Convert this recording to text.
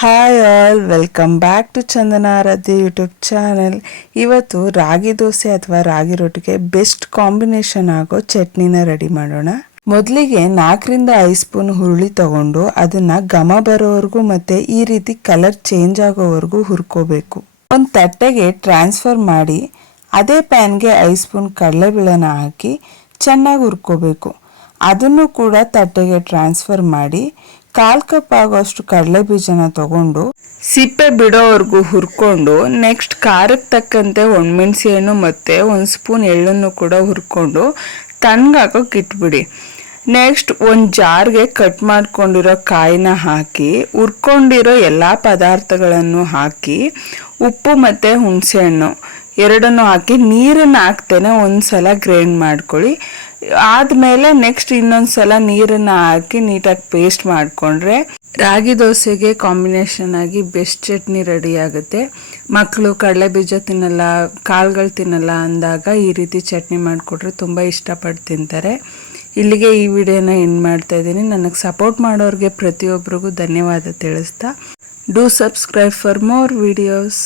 Hi all, welcome back to Chandana Aradhya YouTube channel. ಇವತ್ತು ರಾಗಿ ದೋಸೆ ಅಥವಾ ರಾಗಿ ರೊಟ್ಟಿಗೆ ಬೆಸ್ಟ್ ಕಾಂಬಿನೇಷನ್ ಆಗೋ ಚಟ್ನಿನ ರೆಡಿ ಮಾಡೋಣ. ಮೊದಲಿಗೆ 4-5 ಸ್ಪೂನ್ ಹುರುಳಿ ತಗೊಂಡು ಅದನ್ನ ಘಮ ಬರೋವರೆಗೂ ಮತ್ತೆ ಈ ರೀತಿ ಕಲರ್ ಚೇಂಜ್ ಆಗೋವರೆಗೂ ಹುರ್ಕೋಬೇಕು. ಒಂದು ತಟ್ಟೆಗೆ ಟ್ರಾನ್ಸ್ಫರ್ ಮಾಡಿ ಅದೇ ಪ್ಯಾನ್ಗೆ 5 ಸ್ಪೂನ್ ಕಡಲೆಬೇಳೆನ ಹಾಕಿ ಚೆನ್ನಾಗಿ ಹುರ್ಕೋಬೇಕು. ಅದನ್ನು ಕೂಡ ತಟ್ಟೆಗೆ ಟ್ರಾನ್ಸ್ಫರ್ ಮಾಡಿ 1/4 ಕಪ್ ಆಗೋಷ್ಟು ಕಡಲೆ ಬೀಜನ ತಗೊಂಡು ಸಿಪ್ಪೆ ಬಿಡೋವರೆಗೂ ಹುರ್ಕೊಂಡು, ನೆಕ್ಸ್ಟ್ ಖಾರಕ್ಕೆ ತಕ್ಕಂತೆ ಒಣಮೆಣಸಿ ಹಣ್ಣು ಮತ್ತು 1 ಸ್ಪೂನ್ ಎಳ್ಳನ್ನು ಕೂಡ ಹುರ್ಕೊಂಡು ತಣ್ಣಗಾಕೋಕೆ ಇಟ್ಬಿಡಿ. ನೆಕ್ಸ್ಟ್ ಒಂದು ಜಾರ್ಗೆ ಕಟ್ ಮಾಡ್ಕೊಂಡಿರೋ ಕಾಯಿನ ಹಾಕಿ ಹುರ್ಕೊಂಡಿರೋ ಎಲ್ಲ ಪದಾರ್ಥಗಳನ್ನು ಹಾಕಿ ಉಪ್ಪು ಮತ್ತು ಹುಣಸೆ ಹಣ್ಣು ಎರಡನ್ನು ಹಾಕಿ ನೀರನ್ನು ಹಾಕ್ತೇನೆ ಒಂದ್ಸಲ ಗ್ರೈಂಡ್ ಮಾಡ್ಕೊಳ್ಳಿ. ಆದಮೇಲೆ ನೆಕ್ಸ್ಟ್ ಇನ್ನೊಂದು ಸಲ ನೀರನ್ನು ಹಾಕಿ ನೀಟಾಗಿ ಪೇಸ್ಟ್ ಮಾಡಿಕೊಂಡ್ರೆ ರಾಗಿ ದೋಸೆಗೆ ಕಾಂಬಿನೇಷನ್ ಆಗಿ ಬೆಸ್ಟ್ ಚಟ್ನಿ ರೆಡಿ ಆಗುತ್ತೆ. ಮಕ್ಕಳು ಕಡಲೆ ಬೀಜ ತಿನ್ನಲ್ಲ, ಕಾಳುಗಳು ತಿನ್ನಲ್ಲ ಅಂದಾಗ ಈ ರೀತಿ ಚಟ್ನಿ ಮಾಡಿಕೊಟ್ರೆ ತುಂಬ ಇಷ್ಟಪಟ್ಟು ತಿಂತಾರೆ. ಇಲ್ಲಿಗೆ ಈ ವಿಡಿಯೋನ ಎಂಡ್ ಮಾಡ್ತಾ ಇದ್ದೀನಿ. ನನಗೆ ಸಪೋರ್ಟ್ ಮಾಡೋರಿಗೆ ಪ್ರತಿಯೊಬ್ಬರಿಗೂ ಧನ್ಯವಾದ ತಿಳಿಸ್ತಾ, do subscribe for more videos.